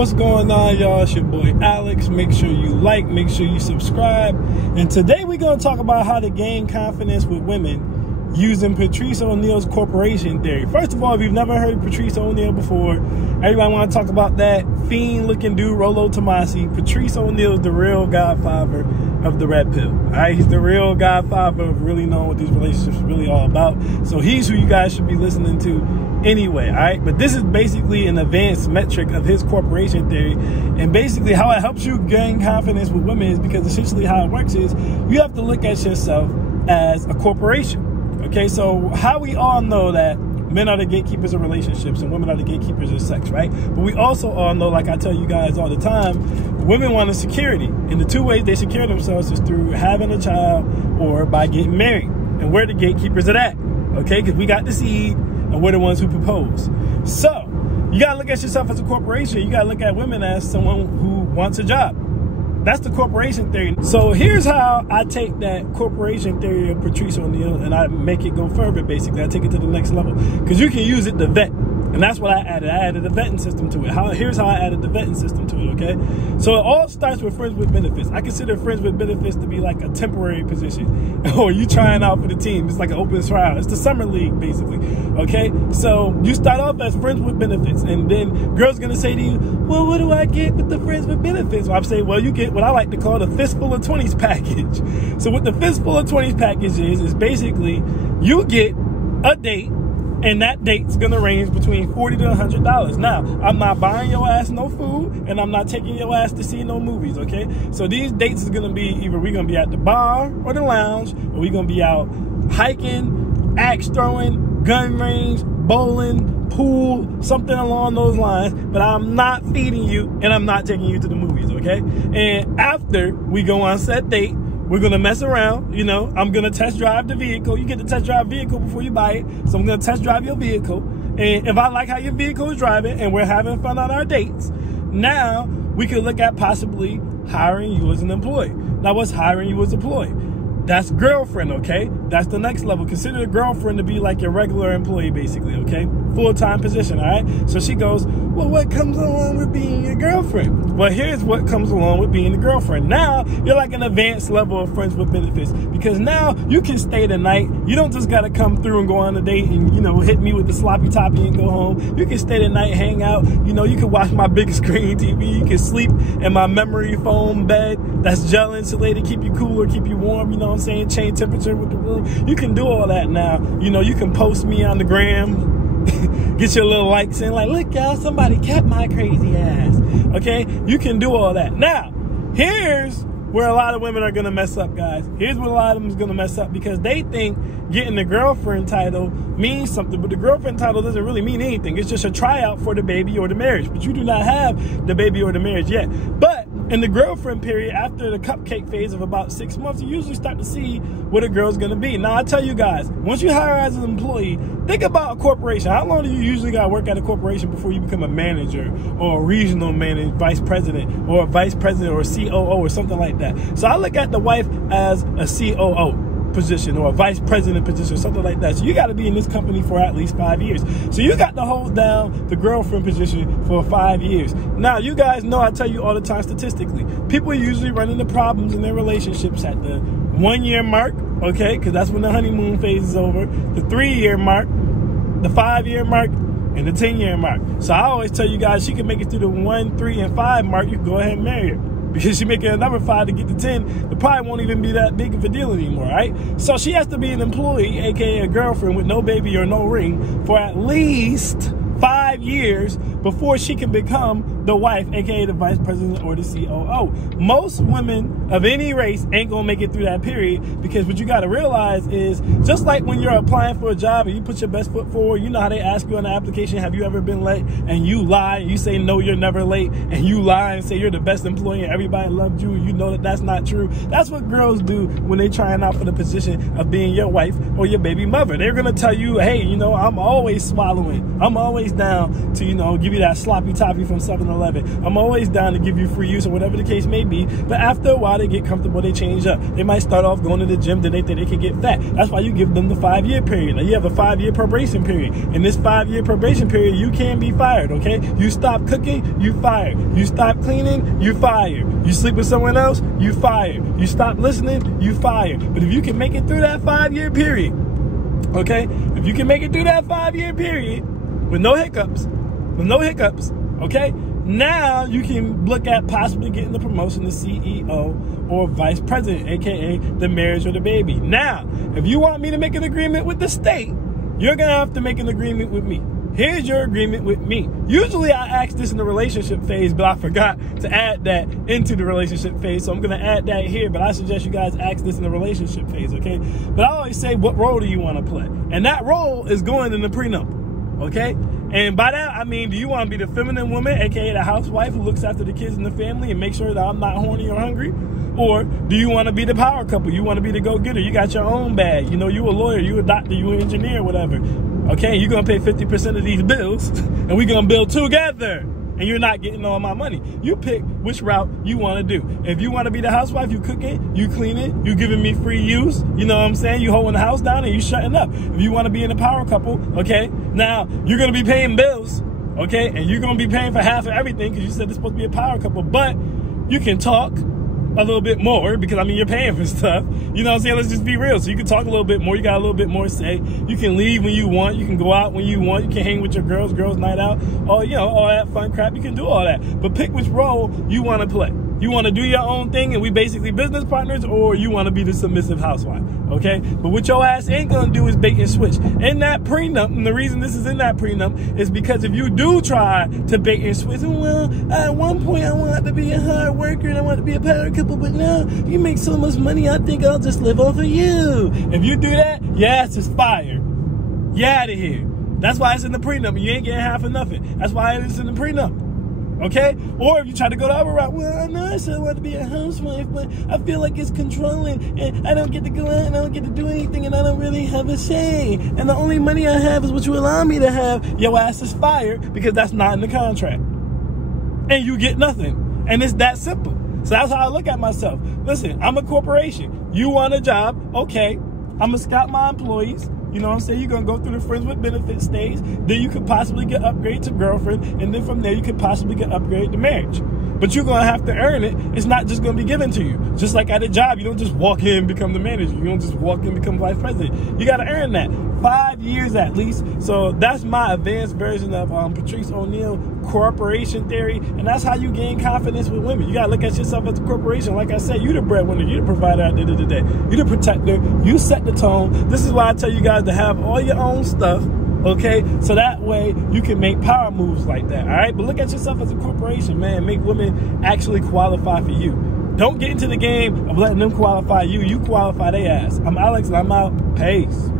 What's going on, y'all? It's your boy Alex. Make sure you like, make sure you subscribe. And today we're going to talk about how to gain confidence with women using Patrice O'Neal's Cooperation theory. First of all, if you've never heard of Patrice O'Neal before, everybody want to talk about that fiend-looking dude, Rollo Tomasi. Patrice O'Neal is the real godfather of the red pill. All right, he's the real godfather of really knowing what these relationships are really all about. So he's who you guys should be listening to anyway, all right? But this is basically an advanced metric of his Cooperation theory. And basically how it helps you gain confidence with women is because essentially how it works is you have to look at yourself as a corporation. Okay, so how we all know that men are the gatekeepers of relationships and women are the gatekeepers of sex, right? But we also all know, like I tell you guys all the time, women want a security. And the two ways they secure themselves is through having a child or by getting married. And we're the gatekeepers of that, okay? Because we got the seed and we're the ones who propose. So you got to look at yourself as a corporation. You got to look at women as someone who wants a job. That's the Cooperation theory. So here's how I take that Cooperation theory of Patrice O'Neal and I make it go further, basically. I take it to the next level. Because you can use it to vet. And that's what I added. I added a vetting system to it. Here's how I added the vetting system to it, okay? So it all starts with friends with benefits. I consider friends with benefits to be like a temporary position. Or you trying out for the team. It's like an open trial. It's the summer league, basically, okay? So you start off as friends with benefits. And then girls going to say to you, well, what do I get with the friends with benefits? Well, I'm saying, well, you get what I like to call the fistful of 20s package. So what the fistful of 20s package is basically you get a date. And that date's going to range between $40 to $100. Now, I'm not buying your ass no food, and I'm not taking your ass to see no movies, okay? So these dates is going to be either we're going to be at the bar or the lounge, or we're going to be out hiking, axe throwing, gun range, bowling, pool, something along those lines. But I'm not feeding you, and I'm not taking you to the movies, okay? And after we go on said date, we're going to mess around, you know. I'm going to test drive the vehicle. You get to test drive vehicle before you buy it. So I'm going to test drive your vehicle. And if I like how your vehicle is driving and we're having fun on our dates, now we can look at possibly hiring you as an employee. Now, what's hiring you as an employee? That's girlfriend, okay? That's the next level. Consider the girlfriend to be like your regular employee, basically, okay? Full-time position, all right? So she goes, well, what comes along with being your girlfriend? Well, here's what comes along with being a girlfriend. Now, you're like an advanced level of friends with benefits because now you can stay the night. You don't just got to come through and go on a date and, you know, hit me with the sloppy toppy and go home. You can stay the night, hang out. You know, you can watch my big screen TV. You can sleep in my memory foam bed that's gel insulated, keep you cool or keep you warm, you know what I'm saying? Change temperature with the room. You can do all that now. You know, you can post me on the gram. Get your little likes in, like, look, y'all, somebody kept my crazy ass. Okay? You can do all that. Now, here's where a lot of women are going to mess up, guys. Here's where a lot of them is going to mess up because they think getting the girlfriend title means something, but the girlfriend title doesn't really mean anything. It's just a tryout for the baby or the marriage, but you do not have the baby or the marriage yet. But in the girlfriend period, after the cupcake phase of about 6 months, you usually start to see what a girl's going to be. Now, I tell you guys, once you hire as an employee, think about a corporation. How long do you usually got to work at a corporation before you become a manager or a regional manager, vice president, or a vice president or a COO or something like that? So I look at the wife as a COO position or a vice president position, something like that. So you got to be in this company for at least 5 years. So you got to hold down the girlfriend position for 5 years. Now, you guys know I tell you all the time statistically, people usually run into problems in their relationships at the 1 year mark, okay, because that's when the honeymoon phase is over, the 3 year mark, the 5 year mark, and the 10 year mark. So I always tell you guys, she can make it through the 1, 3, and 5 mark, you can go ahead and marry her. Because she making another 5 to get to 10, it probably won't even be that big of a deal anymore, right? So she has to be an employee, aka a girlfriend with no baby or no ring, for at least 5 years before she can become the wife, aka the vice president or the COO. Most women of any race ain't gonna make it through that period because what you gotta realize is just like when you're applying for a job and you put your best foot forward, you know how they ask you on the application, have you ever been late? And you lie and you say, no, you're never late. And you lie and say you're the best employee and everybody loved you. You know that that's not true. That's what girls do when they trying out for the position of being your wife or your baby mother. They're gonna tell you, hey, you know, I'm always swallowing. I'm always down to, you know, give you that sloppy toppy from 7-Eleven 11. I'm always down to give you free use or whatever the case may be. But after a while, they get comfortable, they change up. They might start off going to the gym, then they think they can get fat. That's why you give them the 5-year period. Now, you have a 5-year probation period. In this 5-year probation period, you can be fired, okay? You stop cooking, you fired. You stop cleaning, you fired. You sleep with someone else, you fired. You stop listening, you fired. But if you can make it through that 5-year period, okay? If you can make it through that 5-year period with no hiccups, okay? Now you can look at possibly getting the promotion to CEO or vice president, aka the marriage or the baby. Now, if you want me to make an agreement with the state, you're gonna have to make an agreement with me. Here's your agreement with me. Usually I ask this in the relationship phase, but I forgot to add that into the relationship phase. So I'm going to add that here, but I suggest you guys ask this in the relationship phase, okay? But I always say, what role do you want to play? And that role is going in the prenup, okay? And by that, I mean, do you want to be the feminine woman, aka the housewife who looks after the kids and the family and make sure that I'm not horny or hungry? Or do you want to be the power couple? You want to be the go-getter. You got your own bag. You know, you a lawyer, you a doctor, you an engineer, whatever. Okay, you're going to pay 50% of these bills, and we're going to build together, and you're not getting all my money. You pick which route you want to do. If you want to be the housewife, you cooking, you cleaning, you giving me free use, you know what I'm saying? You holding the house down and you shutting up. If you want to be in a power couple, okay, now you're going to be paying bills, okay, and you're going to be paying for half of everything because you said it's supposed to be a power couple, but you can talk a little bit more because, I mean, you're paying for stuff. You know what I'm saying? Let's just be real. So you can talk a little bit more. You got a little bit more say. You can leave when you want. You can go out when you want. You can hang with your girls night out. Or, you know, all that fun crap. You can do all that. But pick which role you want to play. You want to do your own thing and we basically business partners, or you want to be the submissive housewife, okay? But what your ass ain't going to do is bait and switch. In that prenup, and the reason this is in that prenup is because if you do try to bait and switch, well, at one point I wanted to be a hard worker and I wanted to be a power couple, but now you make so much money, I think I'll just live off of you. If you do that, your ass is fired. You're out of here. That's why it's in the prenup. You ain't getting half of nothing. That's why it is in the prenup. Okay? Or if you try to go the other route, well, I know I said I want to be a housewife, but I feel like it's controlling, and I don't get to go out, and I don't get to do anything, and I don't really have a say. And the only money I have is what you allow me to have. Your ass is fired because that's not in the contract. And you get nothing. And it's that simple. So that's how I look at myself. Listen, I'm a corporation. You want a job, okay. I'm going to scout my employees. You know what I'm saying? You're going to go through the friends with benefits stage. Then you could possibly get upgraded to girlfriend. And then from there, you could possibly get upgraded to marriage. But you're going to have to earn it. It's not just going to be given to you. Just like at a job, you don't just walk in and become the manager. You don't just walk in and become vice president. You got to earn that. 5 years at least. So that's my advanced version of Patrice O'Neal Cooperation theory. And that's how you gain confidence with women. You got to look at yourself as a corporation. Like I said, you the breadwinner. You the provider at the end of the day. You the protector. You set the tone. This is why I tell you guys to have all your own stuff. Okay, so that way you can make power moves like that, all right? But look at yourself as a corporation, man. Make women actually qualify for you. Don't get into the game of letting them qualify you. You qualify their ass. I'm Alex, and I'm out. Peace.